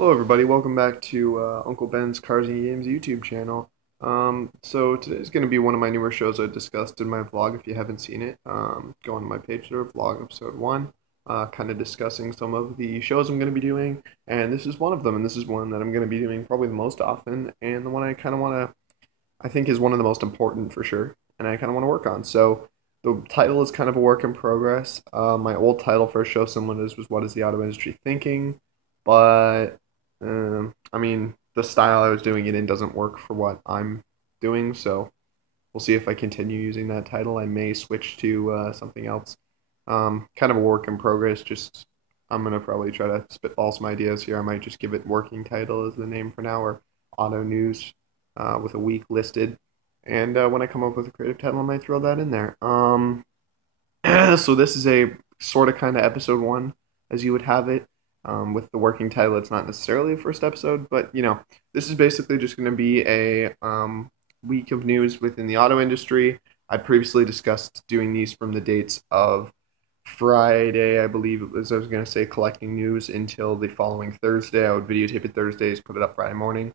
Hello everybody, welcome back to Uncle Ben's Cars and Games YouTube channel. So today's going to be one of my newer shows I discussed in my vlog. If you haven't seen it, go on my page there, vlog episode 1, kind of discussing some of the shows I'm going to be doing, and this is one of them, and this is one that I'm going to be doing probably the most often, and the one I kind of want to, I think is one of the most important for sure, and I kind of want to work on. So the title is kind of a work in progress. My old title for a show similar to this was What is the Auto Industry Thinking? But I mean, the style I was doing it in doesn't work for what I'm doing, so we'll see if I continue using that title. I may switch to something else. Kind of a work in progress. Just I'm gonna probably try to spitball some ideas here. I might just give it working title as the name for now, or Auto News with a week listed. And when I come up with a creative title, I might throw that in there. So this is a sort of kind of episode 1, as you would have it. With the working title, it's not necessarily a first episode, but this is basically just going to be a week of news within the auto industry. I previously discussed doing these from the dates of Friday, I believe it was. I was going to say collecting news until the following Thursday. I would videotape it Thursdays, put it up Friday morning.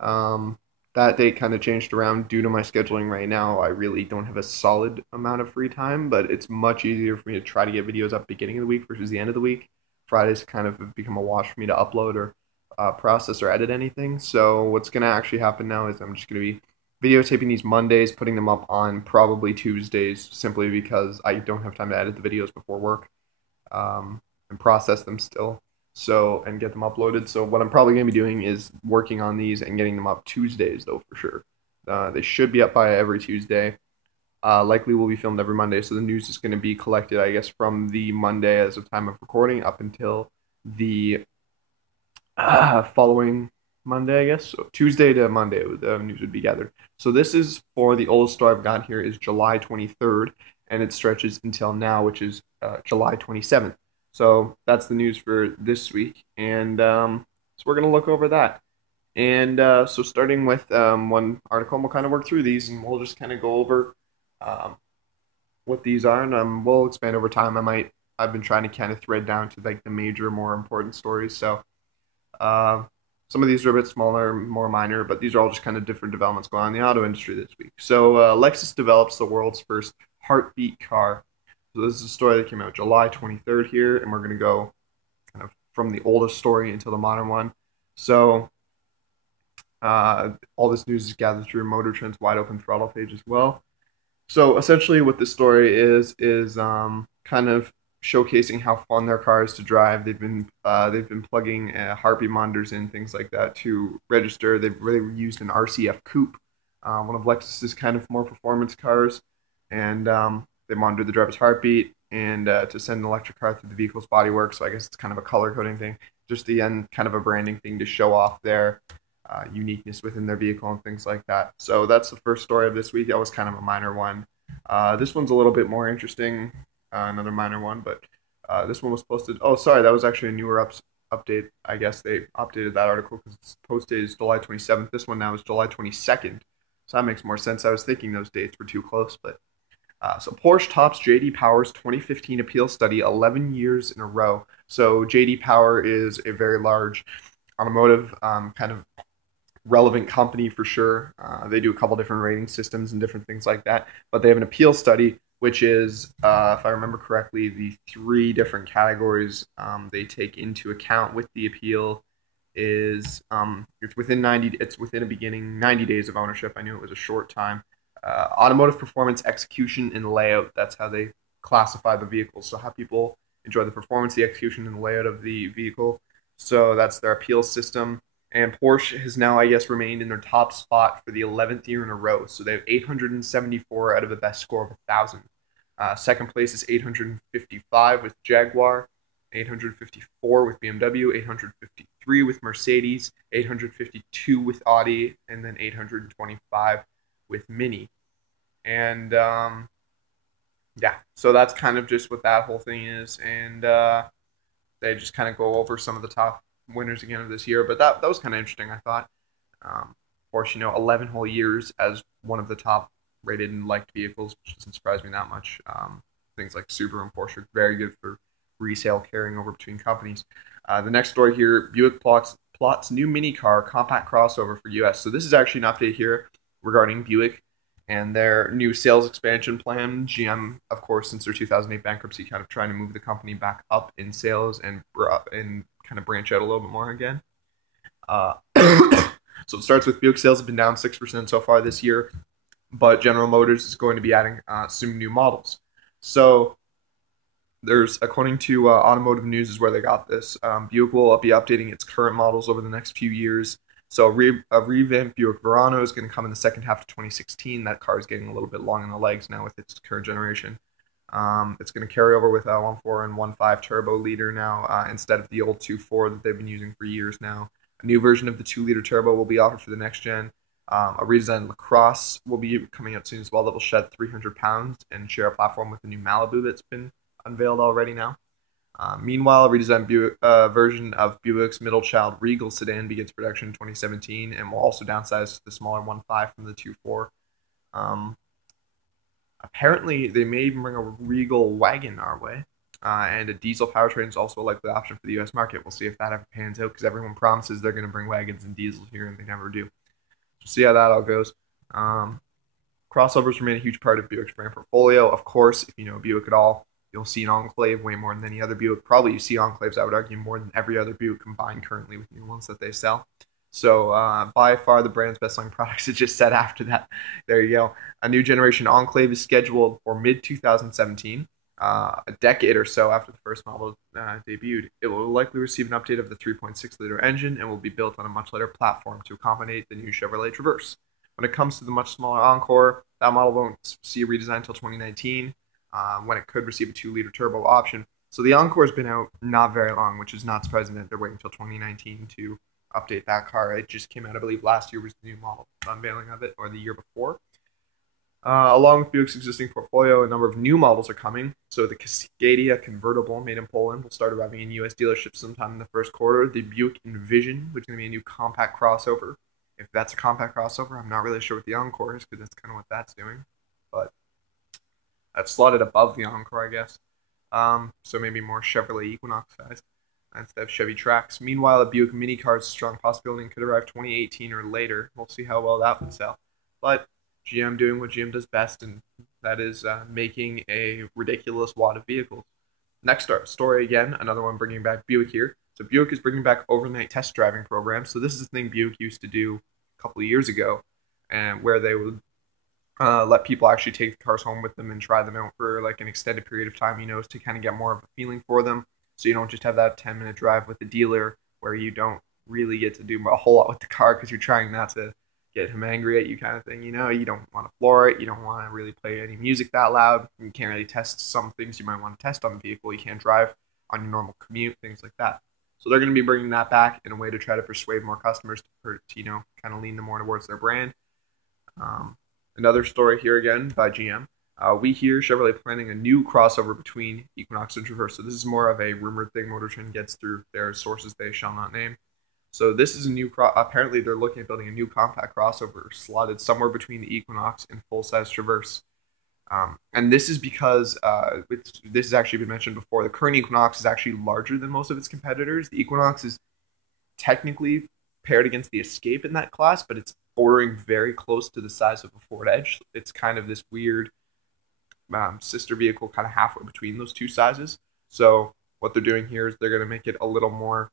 Um, that date kind of changed around due to my scheduling right now. I really don't have a solid amount of free time, but it's much easier for me to try to get videos up beginning of the week versus the end of the week. Fridays kind of become a wash for me to upload or process or edit anything. So what's going to actually happen now is I'm just going to be videotaping these Mondays, putting them up on probably Tuesdays, simply because I don't have time to edit the videos before work and process them still. So, and get them uploaded. So what I'm probably going to be doing is working on these and getting them up Tuesdays, though, for sure. They should be up by every Tuesday. Likely will be filmed every Monday, so the news is going to be collected, I guess, from the Monday as of time of recording up until the following Monday, I guess. So Tuesday to Monday, the news would be gathered. So this is for the oldest story I've got here is July 23rd, and it stretches until now, which is July 27th. So that's the news for this week, and so we're gonna look over that. And so starting with one article, we'll kind of work through these, and we'll just kind of go over um, what these are, and we'll expand over time. I've been trying to kind of thread down to like the major, more important stories. So uh, some of these are a bit smaller, more minor, but these are all just kind of different developments going on in the auto industry this week. So Lexus develops the world's first heartbeat car. So this is a story that came out July 23rd here, and we're going to go kind of from the oldest story until the modern one. So all this news is gathered through Motor Trend's wide open throttle page as well. So essentially, what this story is kind of showcasing how fun their car is to drive. They've been plugging heartbeat monitors in things like that to register. They've really used an RCF coupe, one of Lexus's kind of more performance cars, and they monitor the driver's heartbeat and to send an electric car through the vehicle's bodywork. So I guess it's kind of a color coding thing, just the end kind of a branding thing to show off their uniqueness within their vehicle and things like that. So that's the first story of this week. That was kind of a minor one. This one's a little bit more interesting, another minor one, but this one was posted. Oh, sorry, that was actually a newer update. I guess they updated that article because it's posted is July 27th. This one now is July 22nd. So that makes more sense. I was thinking those dates were too close, but so Porsche tops JD Power's 2015 appeal study 11 years in a row. So JD Power is a very large automotive kind of relevant company for sure. They do a couple different rating systems and different things like that, but they have an appeal study, which is, if I remember correctly, the three different categories they take into account with the appeal is it's within 90, it's within a beginning 90 days of ownership. I knew it was a short time. Automotive performance, execution, and layout. That's how they classify the vehicles. So how people enjoy the performance, the execution, and the layout of the vehicle. So that's their appeal system. And Porsche has now, I guess, remained in their top spot for the 11th year in a row. So they have 874 out of a best score of 1,000. Second place is 855 with Jaguar, 854 with BMW, 853 with Mercedes, 852 with Audi, and then 825 with Mini. And yeah, so that's kind of just what that whole thing is. And they just kind of go over some of the top winners again of this year. But that was kind of interesting, I thought. Of course, 11 whole years as one of the top rated and liked vehicles, which doesn't surprise me that much. Things like Subaru and Porsche are very good for resale carrying over between companies. The next story here, Buick plots new mini car compact crossover for US. So this is actually an update here regarding Buick and their new sales expansion plan. GM, of course, since their 2008 bankruptcy, kind of trying to move the company back up in sales and kind of branch out a little bit more again. Uh, so it starts with Buick sales have been down 6% so far this year, but General Motors is going to be adding some new models. So there's, according to Automotive News, is where they got this. Buick will be updating its current models over the next few years. So a revamped Buick Verano is going to come in the second half of 2016. That car is getting a little bit long in the legs now with its current generation. It's going to carry over with a 1.4 and 1.5 turbo liter now instead of the old 2.4 that they've been using for years now. A new version of the 2-liter turbo will be offered for the next gen. A redesigned LaCrosse will be coming out soon as well that will shed 300 pounds and share a platform with the new Malibu that's been unveiled already now. Meanwhile, a redesigned version of Buick's middle child Regal sedan begins production in 2017 and will also downsize to the smaller 1.5 from the 2.4. Apparently, they may even bring a Regal wagon our way. And a diesel powertrain is also a likely option for the U.S. market. We'll see if that ever pans out because everyone promises they're going to bring wagons and diesels here and they never do. We'll see how that all goes. Crossovers remain a huge part of Buick's brand portfolio. Of course, if you know Buick at all, you'll see an Enclave way more than any other Buick. Probably you see Enclaves, I would argue, more than every other Buick combined currently with new ones that they sell. So by far the brand's best-selling products. It just said after that. There you go. A new generation Enclave is scheduled for mid-2017. A decade or so after the first model debuted. It will likely receive an update of the 3.6-liter engine and will be built on a much lighter platform to accommodate the new Chevrolet Traverse. When it comes to the much smaller Encore, that model won't see a redesign until 2019, when it could receive a 2-liter turbo option. So the Encore's been out not very long, which is not surprising that they're waiting until 2019 to update that car. It just came out, I believe, last year was the new model unveiling of it, or the year before. Along with Buick's existing portfolio, a number of new models are coming. So the Cascadia convertible made in Poland will start arriving in U.S. dealerships sometime in the first quarter. The Buick Envision, which is going to be a new compact crossover. If that's a compact crossover, I'm not really sure what the Encore is because that's kind of what that's doing. But that's slotted above the Encore, I guess. So maybe more Chevrolet Equinox size instead of Chevy Trax. Meanwhile, a Buick mini car is a strong possibility and could arrive 2018 or later. We'll see how well that would sell. But GM doing what GM does best, and that is making a ridiculous wad of vehicles. Next story again, another one bringing back Buick here. So Buick is bringing back overnight test driving programs. So this is a thing Buick used to do a couple of years ago, and where they would let people actually take the cars home with them and try them out for like an extended period of time, to kind of get more of a feeling for them. So you don't just have that 10-minute drive with the dealer where you don't really get to do a whole lot with the car because you're trying not to get him angry at you kind of thing. You don't want to floor it. You don't want to really play any music that loud. You can't really test some things you might want to test on the vehicle. You can't drive on your normal commute, things like that. So they're going to be bringing that back in a way to try to persuade more customers to kind of lean them more towards their brand. Another story here again by GM. We hear Chevrolet planning a new crossover between Equinox and Traverse. So this is more of a rumored thing Motor Trend gets through their sources they shall not name. So this is a new apparently they're looking at building a new compact crossover slotted somewhere between the Equinox and full-size Traverse. And this is because this has actually been mentioned before. The current Equinox is actually larger than most of its competitors. The Equinox is technically paired against the Escape in that class, but it's bordering very close to the size of a Ford Edge. It's kind of this weird sister vehicle kind of halfway between those two sizes. So what they're doing here is they're going to make it a little more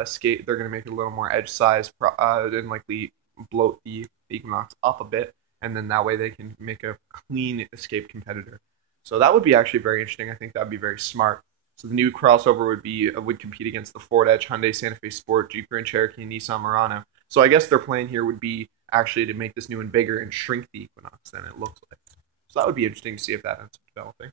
Escape. They're going to make it a little more edge size and likely bloat the Equinox up a bit, and then that way they can make a clean Escape competitor. So that would be actually very interesting. I think that would be very smart. So the new crossover would compete against the Ford Edge, Hyundai Santa Fe Sport, Jeep Grand Cherokee, and Nissan Murano. So I guess their plan here would be actually to make this new one bigger and shrink the Equinox than it looks like. So that would be interesting to see if that ends up developing.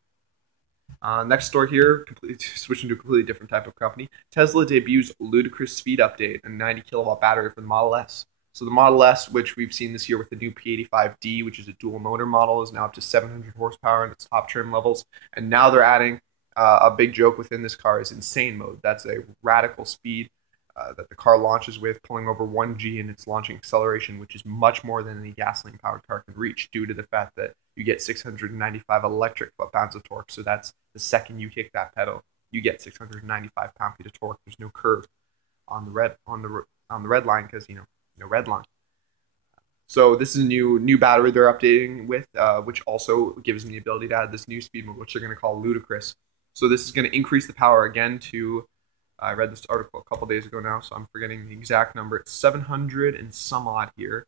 Next story here, switching to a completely different type of company. Tesla debuts ludicrous speed update, a 90 kilowatt battery for the Model S. So the Model S, which we've seen this year with the new P85D, which is a dual motor model, is now up to 700 horsepower in its top trim levels. And now they're adding a big joke within this car is insane mode. That's a radical speed that the car launches with, pulling over 1G in its launching acceleration, which is much more than any gasoline-powered car can reach due to the fact that you get 695 electric foot-pounds of torque. So that's the second you kick that pedal, you get 695 pound-feet of torque. There's no curve. on the red line because red line. So this is a new battery they're updating with, which also gives them the ability to add this new speed mode, which they're going to call Ludicrous. So this is going to increase the power again to. I read this article a couple days ago now, so I'm forgetting the exact number. It's 700 and some odd here.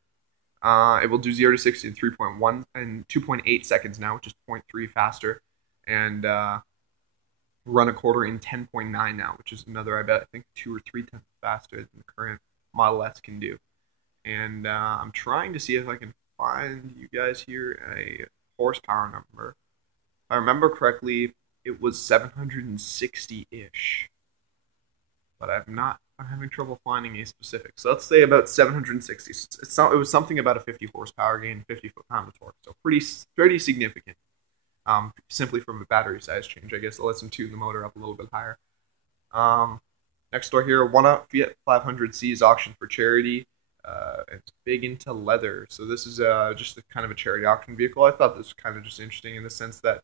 It will do 0 to 60 in 3.1 and 2.8 seconds now, which is 0.3 faster, and run a quarter in 10.9 now, which is another, I think 2 or 3 tenths faster than the current Model S can do. And I'm trying to see if I can find you guys here a horsepower number. If I remember correctly, it was 760-ish. But I'm having trouble finding a specific. So let's say about 760. It was something about a 50 horsepower gain, 50 foot-pound of torque. So pretty significant. Simply from a battery size change, I guess. It lets them tune the motor up a little bit higher. Next story here, one-up Fiat 500C is auctioned for charity. It's big into leather, so this is just a kind of a charity auction vehicle. I thought this was kind of just interesting in the sense that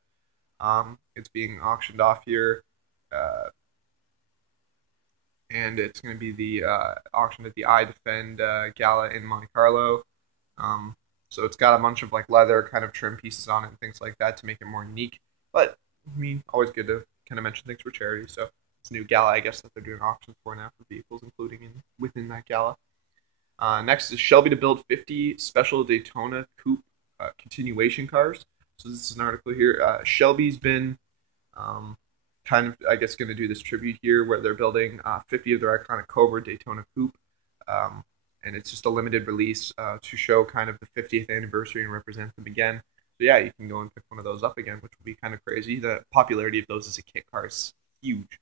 it's being auctioned off here, and it's going to be the auction at the iDefend Gala in Monte Carlo. So it's got a bunch of like leather kind of trim pieces on it and things like that to make it more unique. But I mean, always good to kind of mention things for charity. So it's a new gala, I guess, that they're doing auctions for now for vehicles, including within that gala. Next is Shelby to build 50 special Daytona Coupe continuation cars. So this is an article here. Shelby's been kind of, I guess, going to do this tribute here where they're building 50 of their iconic Cobra Daytona Coupe. And it's just a limited release to show kind of the 50th anniversary and represent them again. So yeah, you can go and pick one of those up again, which would be kind of crazy. The popularity of those as a kit car is huge.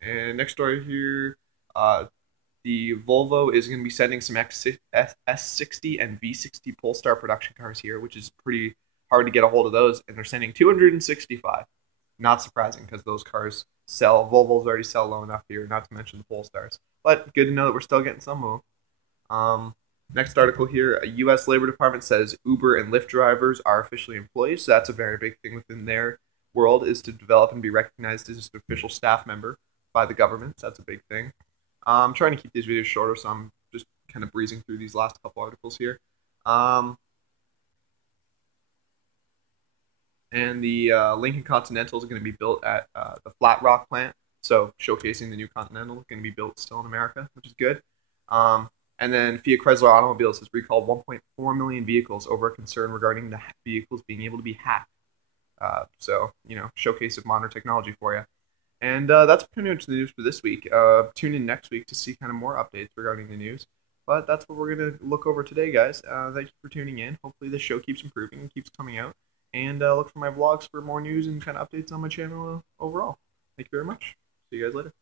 And next story here, the Volvo is going to be sending some S60 and V60 Polestar production cars here, which is pretty hard to get a hold of those, and they're sending 265. Not surprising because those cars sell. Volvos already sell low enough here, not to mention the Polestars. But good to know that we're still getting some of them. Next article here, a U.S. Labor Department says Uber and Lyft drivers are officially employees. So that's a very big thing within their world, is to develop and be recognized as an official staff member by the government. So that's a big thing. I'm trying to keep these videos shorter, so I'm just kind of breezing through these last couple articles here. And the Lincoln Continental is going to be built at the Flat Rock plant. So showcasing the new Continental is going to be built still in America, which is good. And then Fiat Chrysler Automobiles has recalled 1.4 million vehicles over a concern regarding the vehicles being able to be hacked. So, showcase of modern technology for you. And that's pretty much the news for this week. Tune in next week to see kind of more updates regarding the news. But that's what we're going to look over today, guys. Thank you for tuning in. Hopefully this show keeps improving and keeps coming out. And look for my vlogs for more news and kind of updates on my channel overall. Thank you very much. See you guys later.